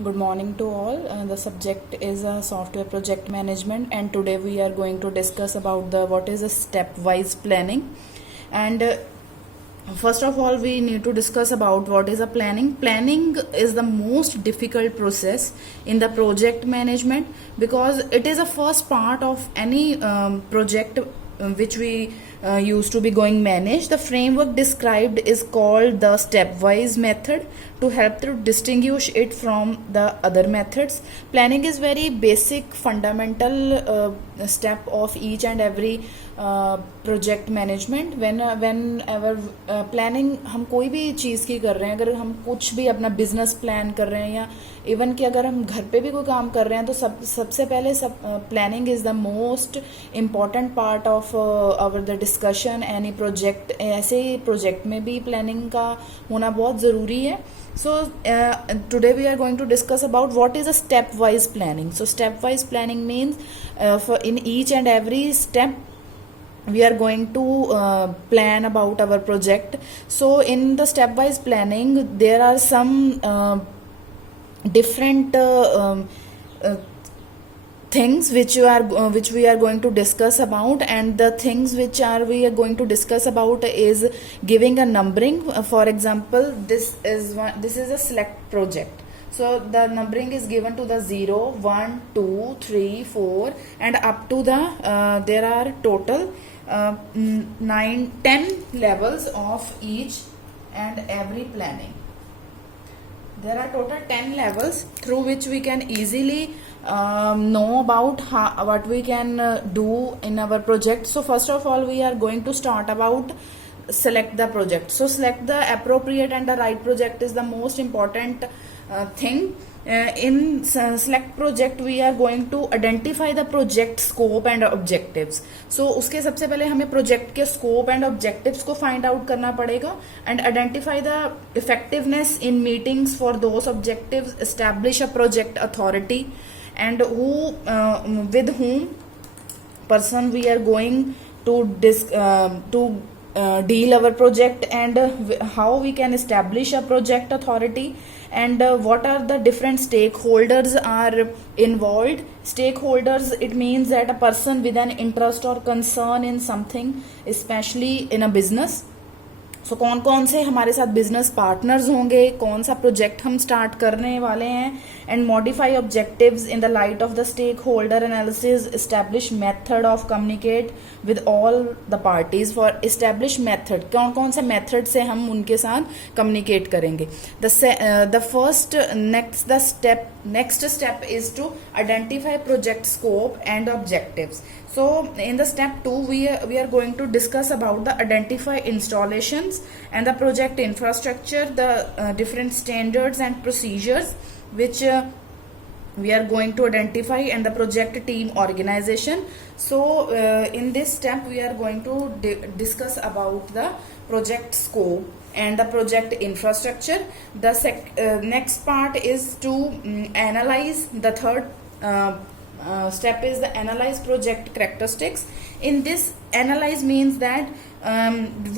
Good morning to all. The subject is software project management, and today we are going to discuss about the what is a stepwise planning. And first of all, we need to discuss about what is a planning. Planning is the most difficult process in the project management because it is a first part of any project which we used to be going managed. The framework described is called the stepwise method to help to distinguish it from the other methods. Planning is very basic fundamental step of each and every project management when ever planning हम कोई भी चीज़ की कर रहे हैं, अगर हम कुछ भी अपना बिजनेस प्लान कर रहे हैं या इवन कि अगर हम घर पे भी कोई काम कर रहे हैं तो सबसे पहले planning is the most important part of our the discussion any project. ऐसे ही प्रोजेक्ट में भी प्लानिंग का होना बहुत ज़रूरी है. So today we are going to discuss about what is a stepwise planning. So stepwise planning means for in each and every step we are going to plan about our project. So in the stepwise planning there are some different things which we are going to discuss about, and the things which we are going to discuss about is giving a numbering. For example, this is a select project, so the numbering is given to the 0 1 2 3 4 and up to the there are total 9-10 levels of each and every planning. There are total 10 levels through which we can easily know about what we can do in our project. So first of all, we are going to start about select the project. So select the appropriate and the right project is the most important thing. In select project we are going to identify the project scope and objectives. So उसके सबसे पहले हमें project के scope and objectives को find out करना पड़ेगा and identify the effectiveness in meetings for those objectives, establish a project authority and who with whom person we are going to deal our project, and how we can establish a project authority, and what are the different stakeholders are involved. Stakeholders, it means that a person with an interest or concern in something, especially in a business. सो कौन कौन से हमारे साथ business partners होंगे, कौन सा project हम start करने वाले हैं, and modify objectives in the light of the stakeholder analysis, establish method of communicate with all the parties. For establish method, कौन कौन से मेथड से हम उनके साथ कम्युनिकेट करेंगे. The first next step is to identify project scope and objectives. So in the step 2 we are going to discuss about the identify installations and the project infrastructure, the different standards and procedures which we are going to identify, and the project team organization. So in this step we are going to discuss about the project scope and the project infrastructure. The next part is to analyze. The third step is the analyze project characteristics. In this, analyze means that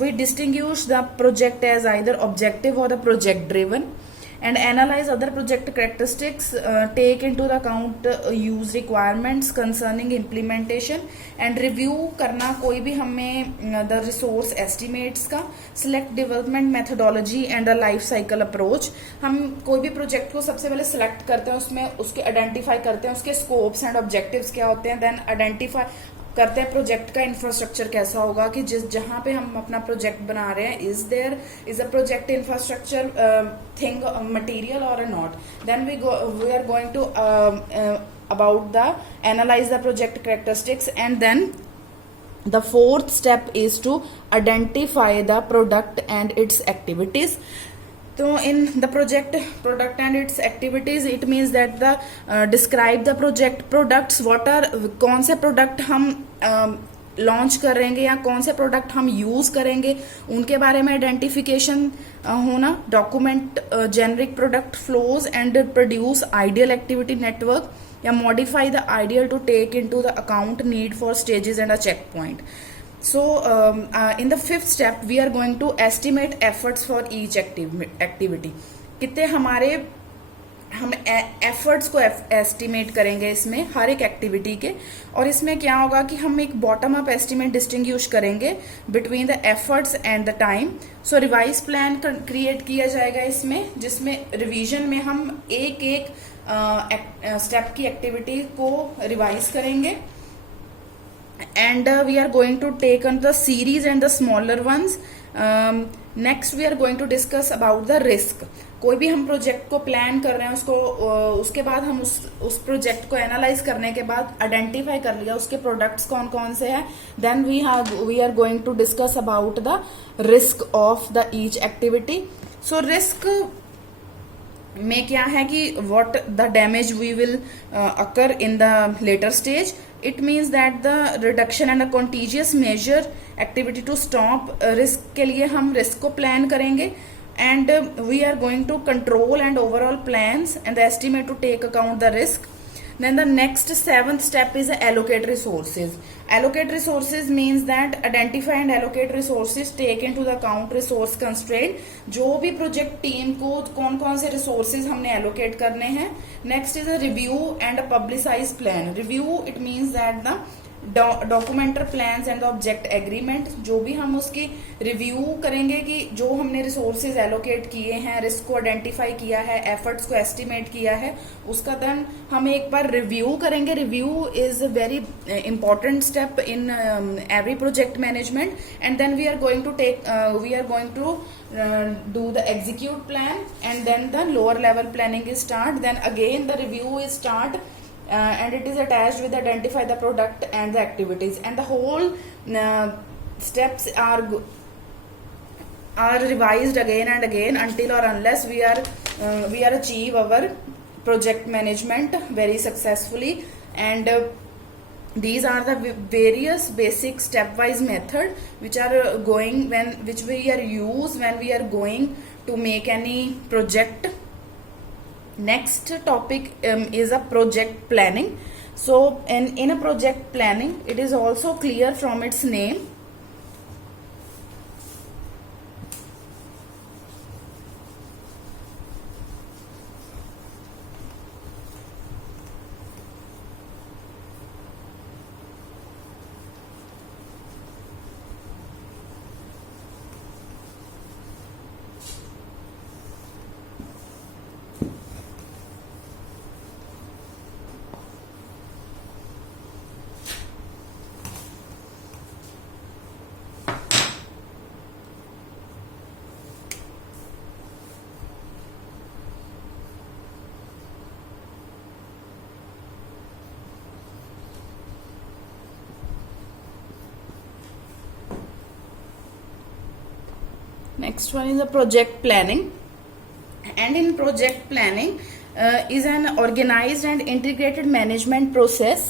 we distinguish the project as either objective or the project driven, and analyze other project characteristics, take into the account use requirements concerning implementation, and review करना कोई भी हमें the resource estimates का, select development methodology and the life cycle approach. हम कोई भी project को सबसे पहले सेलेक्ट करते हैं, उसमें उसके आइडेंटिफाई करते हैं उसके स्कोप्स एंड ऑब्जेक्टिव्स क्या होते हैं, देन आइडेंटिफाई करते हैं प्रोजेक्ट का इंफ्रास्ट्रक्चर कैसा होगा, कि जहाँ पे हम अपना प्रोजेक्ट बना रहे हैं is a project infrastructure thing material और not. Then we are going to about the analyze the project characteristics, and then the fourth step is to identify the product and its activities. So in the product and its activities, it means that the describe the project products. what are कौन से product हम launch करेंगे या कौन से product हम use करेंगे, उनके बारे में आइडेंटिफिकेशन होना. Document generic product flows and produce ideal activity network, या modify the ideal to take into the account need for stages and a check point. So in the fifth step we are going to estimate efforts for each activity. कितने हमारे हम efforts को estimate करेंगे इसमें हर एक activity के। और इसमें क्या होगा कि हम एक बॉटम अप एस्टिमेट डिस्टिंग्विश करेंगे between the efforts and the time. So revise plan create किया जाएगा इसमें, जिसमें रिवीजन में हम एक एक स्टेप की एक्टिविटी को रिवाइज करेंगे। And we are going to take on the series and the smaller ones. Next we are going to discuss about the risk. कोई भी हम प्रोजेक्ट को प्लान कर रहे हैं उसको उसके बाद हम उस प्रोजेक्ट को एनालाइज करने के बाद आइडेंटिफाई कर लिया उसके प्रोडक्ट्स कौन कौन से हैं, then we are going to discuss about the risk of the each activity. So risk में क्या है कि what the damage we will occur in the later stage. It means that the reduction and a contagious measure activity to stop risk के लिए हम risk को plan करेंगे, and we are going to control and overall plans and the estimate to take account the risk. Then the next seventh step is allocate resources. Allocate resources means that identify and allocate resources, take into the account resource constraint. जो भी project team को कौन कौन से resources हमने allocate करने हैं. Next is a review and a publicize plan. Review, it means that the documenter plans and object agreement, जो भी हम उसकी रिव्यू करेंगे कि जो हमने रिसोर्सेज एलोकेट किए हैं, रिस्क को आइडेंटिफाई किया है, एफर्ट्स को एस्टिमेट किया है, उसका देन हम एक बार रिव्यू करेंगे। Review is a very important step in every project management, and then we are going to do the execute plan, and then the lower level planning is start, then again the review is start, and it is attached with identify the product and the activities, and the whole steps are revised again and again until or unless we are achieve our project management very successfully. And these are the various basic stepwise method which we are use when we are going to make any project. Next topic is a project planning. So in a project planning, it is also clear from its name. Next one is a project planning, and in project planning is an organized and integrated management process.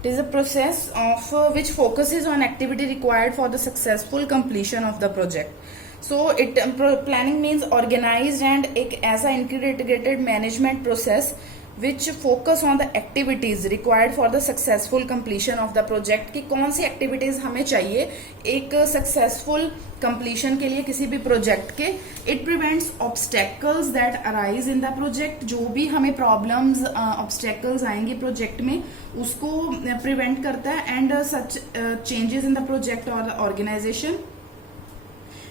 It is a process of which focuses on activity required for the successful completion of the project. So planning means organized and एक ऐसा integrated management process which focus on the activities required for the successful completion of the project, कि कौन सी activities हमें चाहिए एक successful completion के लिए किसी भी project के. It prevents obstacles that arise in the project. जो भी हमें problems obstacles आएंगे project में उसको prevent करता है, and such changes in the project or the organization.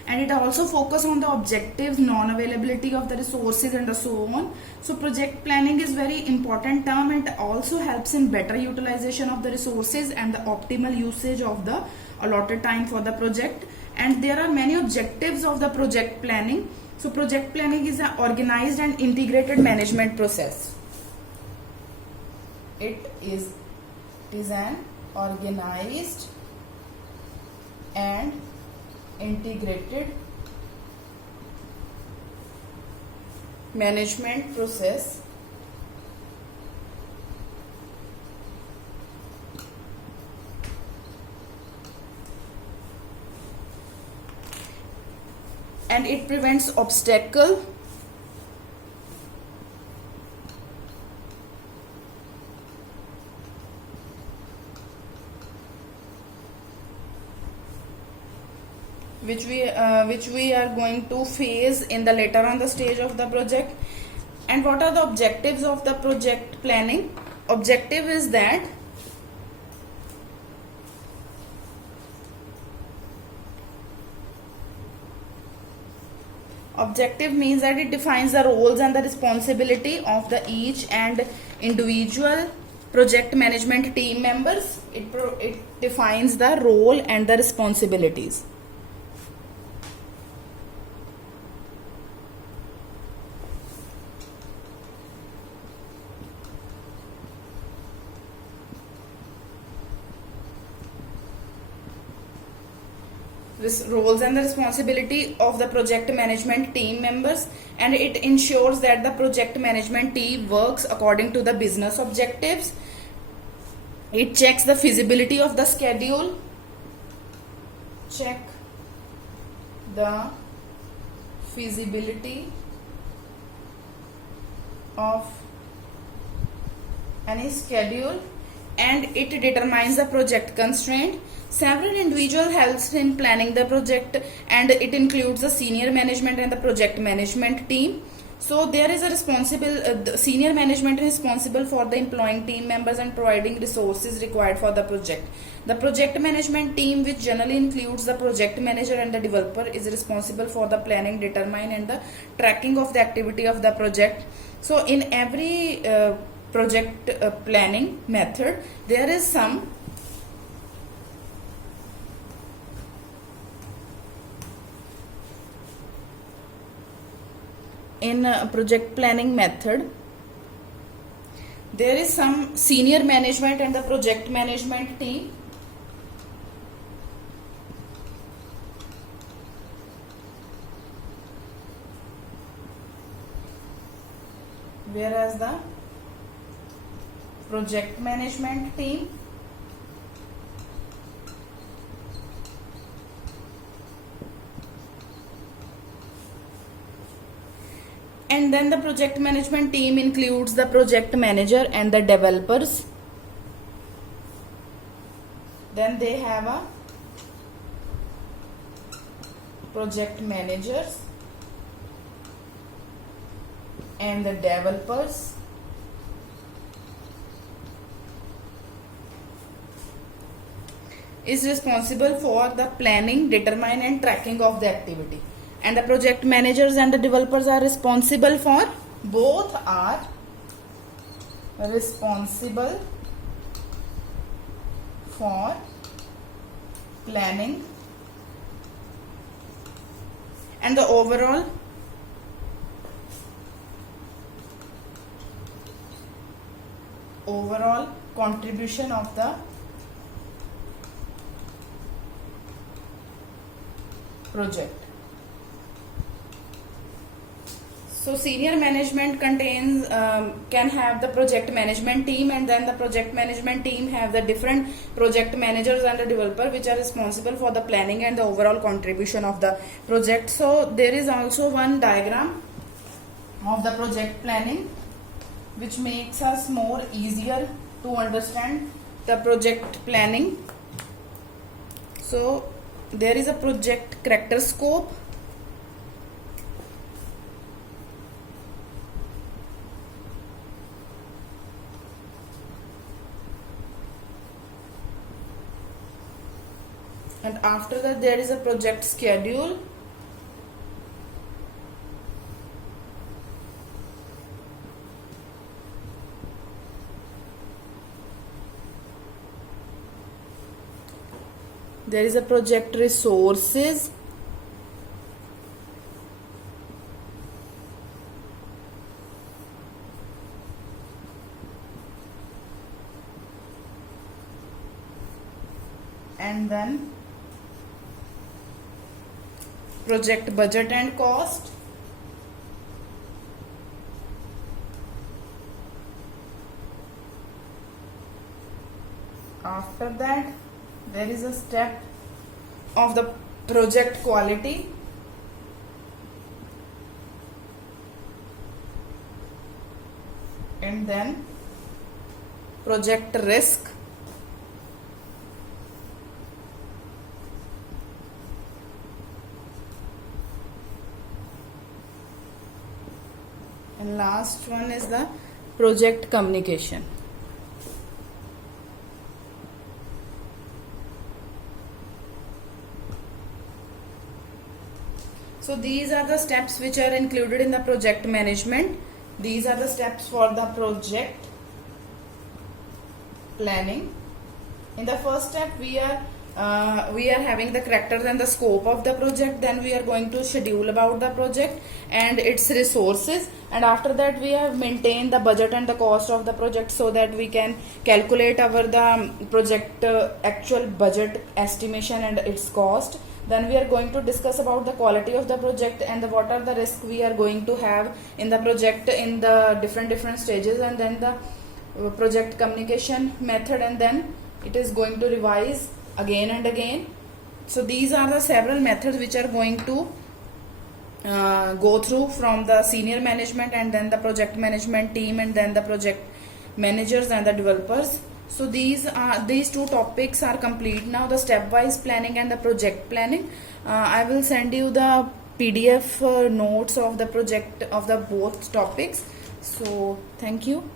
And it also focus on the objectives, non-availability of the resources and so on. So project planning is very important term, and also helps in better utilization of the resources and the optimal usage of the allotted time for the project. And there are many objectives of the project planning. So project planning is an organized and integrated management process. It is an organized and integrated management process and it prevents obstacle which we are going to face in the later on the stage of the project. And what are the objectives of the project planning? Objective is that objective means that it defines the roles and the responsibility of the each and individual project management team members. It defines the role and the responsibilities. Roles and the responsibility of the project management team members, and it ensures that the project management team works according to the business objectives. It checks the feasibility of the schedule, check the feasibility of any schedule, and it determines the project constraint. Several individuals helps in planning the project, and it includes the senior management and the project management team. So there is a the senior management is responsible for the employing team members and providing resources required for the project. The project management team, which generally includes the project manager and the developer, is responsible for the planning, determine and the tracking of the activity of the project. So in every project planning method, there is some project planning method, there is some senior management and the project management team. Whereas the project management team and then the project management team includes the project manager and the developers. Then they have a project managers and the developers. Is responsible for the planning, determine and tracking of the activity. And the project managers and the developers are responsible for, both are responsible for planning and the overall contribution of the project. So senior management contains can have the project management team, and then the project management team have the different project managers and the developer which are responsible for the planning and the overall contribution of the project. So there is also one diagram of the project planning which makes us more easier to understand the project planning. So there is a project character scope, and after that there is a project schedule, there is a project resources, and then project budget and cost, after that there is a step of the project quality, and then project risk, and last one is the project communication. So these are the steps which are included in the project management. These are the steps for the project planning. In the first step, we are having the characters and the scope of the project. Then we are going to schedule about the project and its resources, and after that we have maintained the budget and the cost of the project so that we can calculate our the project actual budget estimation and its cost. Then we are going to discuss about the quality of the project and what are the risks we are going to have in the project in the different stages, and then the project communication method, and then it is going to revise again and again. So these are the several methods which are going to go through from the senior management and then the project management team and then the project managers and the developers. So these two topics are complete now, the stepwise planning and the project planning. I will send you the PDF notes of the project of the both topics. So thank you.